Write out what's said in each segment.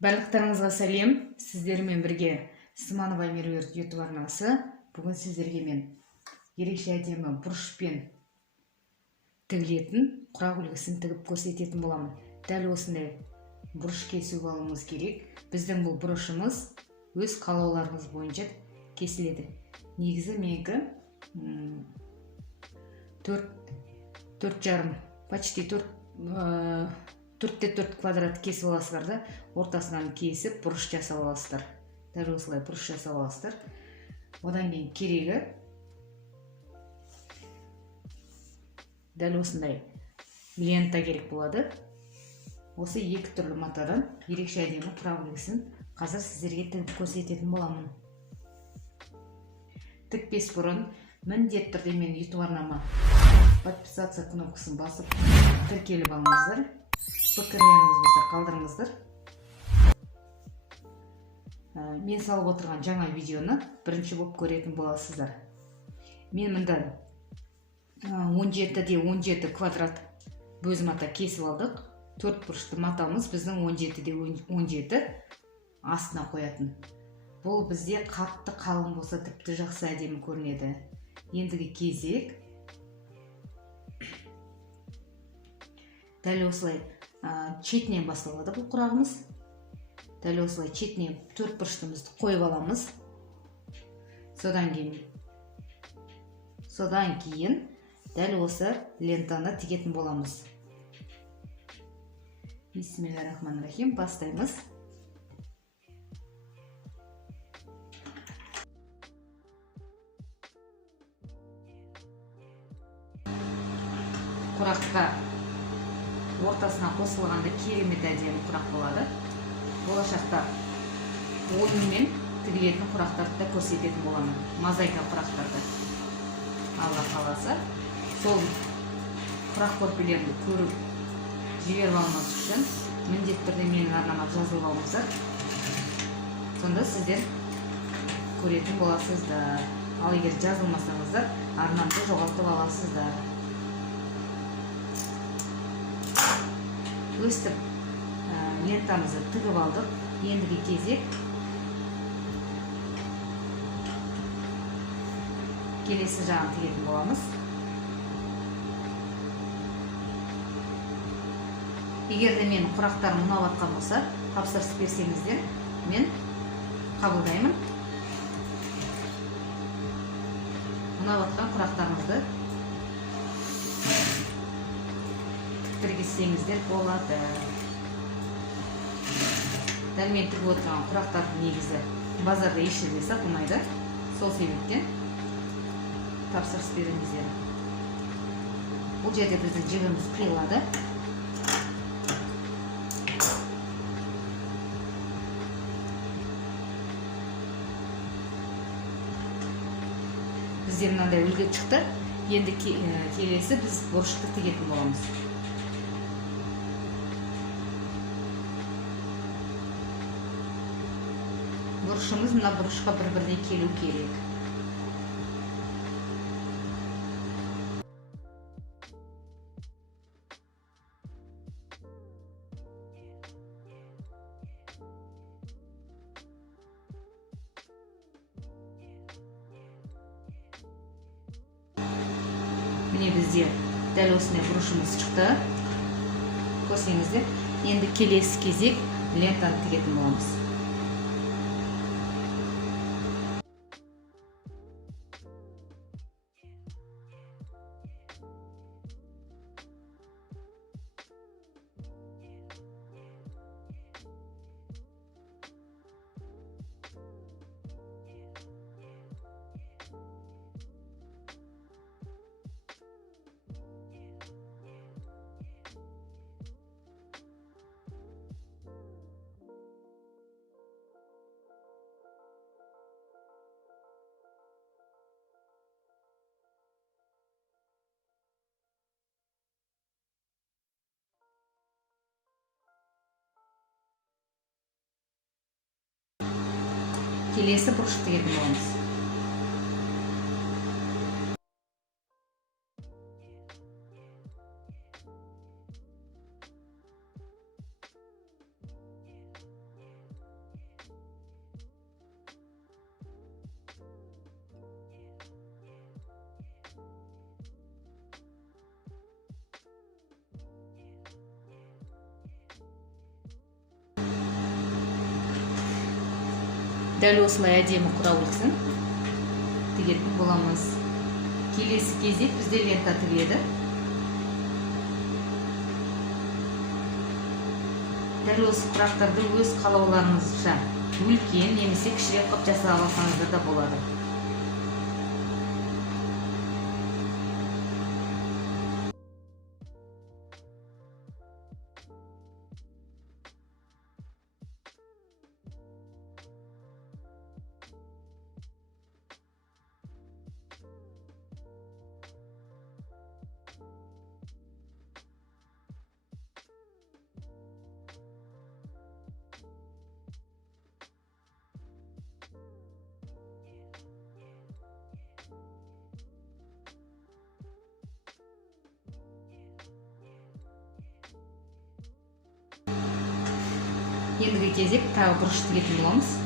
Барлықтарыңызға сәлем. Сіздермен бірге Сманова Меруерт YouTube арнасы. Бүгін сіздерге мен ерекше әдемі бұрышпен тігілетін құрақ үлгісін тігіп көрсететін боламын. Дәл осындай бұрыш кесіп алуымыз керек. Біздің бұл бұрышымыз өз қалауларыңыз бойынша кесіледі. Негізі менікі 4,5 почти 4 квадрат кесіп аласыздар да, ортасынан кесіп бұрыш жасап аласыздар. Дәл осылай бұрыш жасап аласыздар. Одан кейін керегі дәл осындай лента керек болады. Осы екі түрлі матадан ерекше әдемі құрақ үлгісін қазір сіздерге тігіп көрсететін боламын. Тікпес бұрын міндетті түрде мен YouTube арнама подписаться кнопкасын басып тіркеліп алыңыздар. Пікірлеріңіз болса қалдырыңыздар. Мен салып отырған жаңа видеоны бірінші болып көретін боласыздар. Мен мұнда 17-де 17 квадрат бөз мата кесіп алдық. 4 бұрышты матамыз біздің 17-де 17 астына қоятын. Бұл бізде қатты қалың болса тіпті жақсы әдемі көрінеді. Ендігі кезек дәл осылай шетінен басталады бұл құрағымыз. Дәл осылай шетінен 4 бұрыштымызды қойып аламыз. Содан кейін дәл осы лентаны тігетін боламыз. Бисмиллахиррахманиррахим, бастаймыз. Құраққа ортасына қосылғанда керемет әдемі құрақ болады. Болашақта ойынмен тігілетін құрақтарды да көрсететін боламын. Мозаика құрақтарды. Алла қаласа, сол құрақ көрпелерді көріп жіберіп алмас үшін міндетті түрде менің арнама жазылып алыңыздар. Сонда сіздер көретін боласыздар. Ал егер жазылмасаңыздар, арнамды жоғалтып аласыздар. Өстіп лентамызды тігіп алдық. Ендігі кезек келесі жағын тігетін боламыз. Егер де мен құрақтарым ұнап атқан болса, тапсырыс берсеңіздер, мен қабылдаймын. Ұнап атқан құрақтарымызды тіктіргізсеңіздер болады. Дәл мен тігіп отырған құрақтардың негізі базарда еш жерде сатылмайды. Сол себептен тапсырыс беріңіздер. Бұл жерде біздің жігіміз қиылады. Бізде мынандай үлгі шықты. Енді келесі біз бұрышты тігетін боламыз. Бұрышымыз мына бұрышқа бір-біріне келу керек. Міне бізде дәл осындай бұрышымыз шықты. Көрсеңіздер, енді келесі кезек лентаны тігетін боламыз. Келесі бұрышты тігетін боламыз. Дәл осылай әдемі құраулықсын тігетін боламыз. Келесі кезек бізде лента тігеді. Дәл осы құрақтарды өз қалауларыңызша үлкен немесе кішірек қып жасап алсаңыздар да болады. Ендігі кезек тағы бұрыш тігетін боламыз.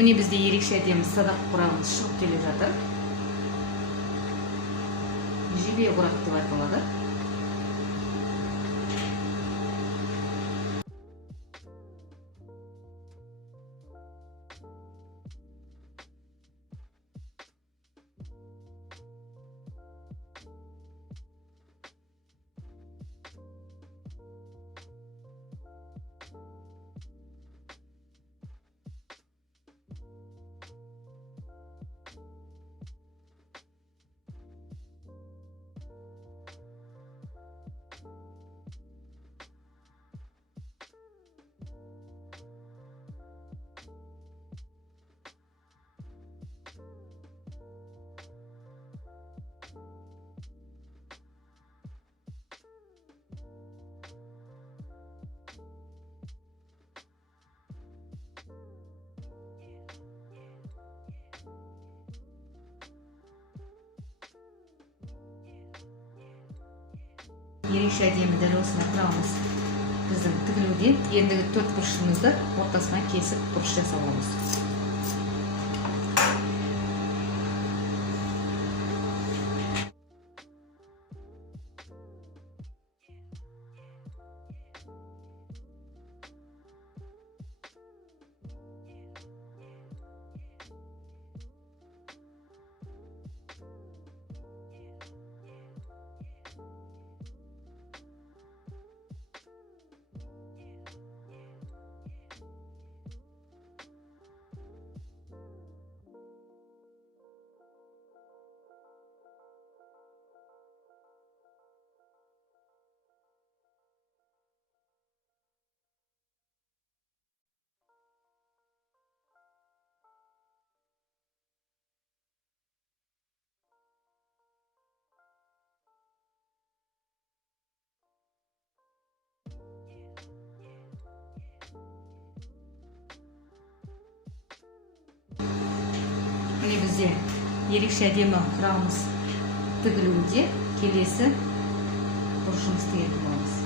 Міне бізде ерекше әдемі садақ құрағымыз шығып келе жатыр. Жебе құрақ деп айтылады. Ерекше әдемі дәл осыны құрамыз біздің тігілуден. Ендігі 4 бұрышымызды ортасына кесіп бұрыш жасауымыз. Міне бізде ерекше әдемі құрамыз тігілуде. Келесі бұрышымыз тігетін боламыз.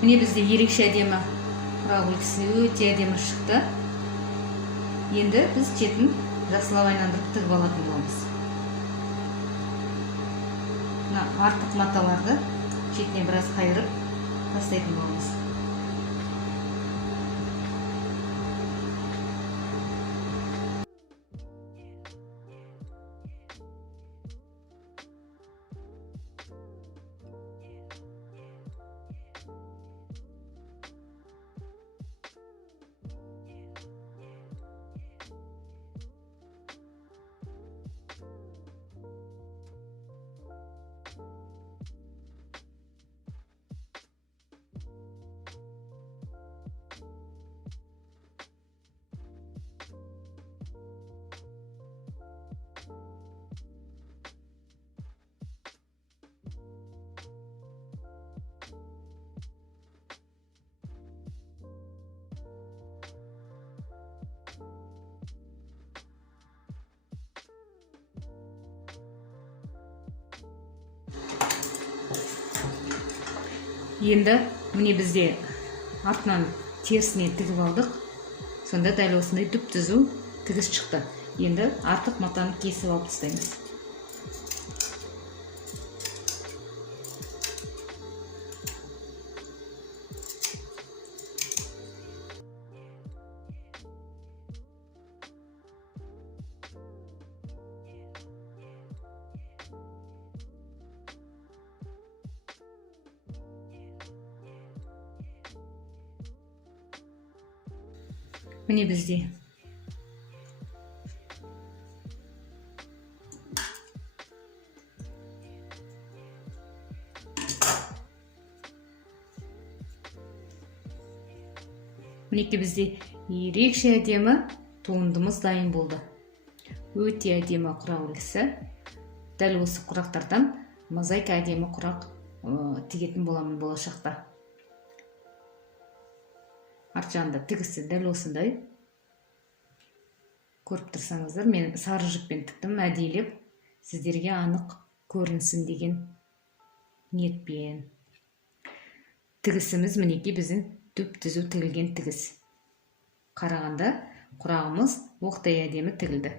Міне бізде ерекше әдемі құрақ үлгісі өте әдемі шықты. Енді біз шетін жақсылап айналдырып тігіп алатын боламыз. Мына артық маталарды шетіне біраз қайырып тастайтын боламыз. Енді міне бізде артынан терісіне тігіп алдық. Сонда дәл осындай түп-түзу тігіс шықты. Енді артық матаны кесіп алып тастаймыз. Міне бізде мінекей бізде ерекше әдемі туындымыз дайын болды. Өте әдемі құрақ үлгісі. Дәл осы құрақтардан мозаика әдемі құрақ тігетін боламын болашақта. Арт жағында тігісі дәл осындай. Көріп тұрсаңыздар, мен сары жіппен тіктім, әдейілеп сіздерге анық көрінсін деген ниетпен. Тігісіміз мінекей біздің түп-түзу тігілген тігіс. Қарағанда құрағымыз оқтай әдемі тігілді.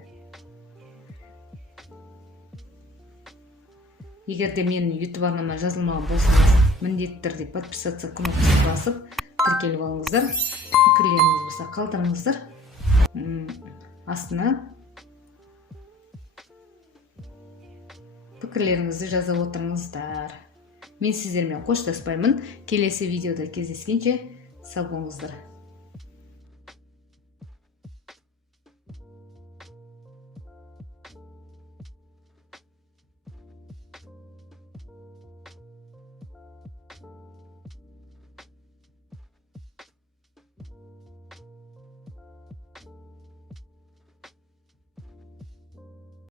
Егер де менің YouTube арнама жазылмаған болсаңыз, міндетті түрде подписаться кнопкасын басып тіркеліп алыңыздар. Пікірлеріңіз болса қалдырыңыздар. Астына пікірлеріңізді жаза отырыңыздар. Мен сіздермен қоштаспаймын. Келесі видеода кездескенше сау болыңыздар.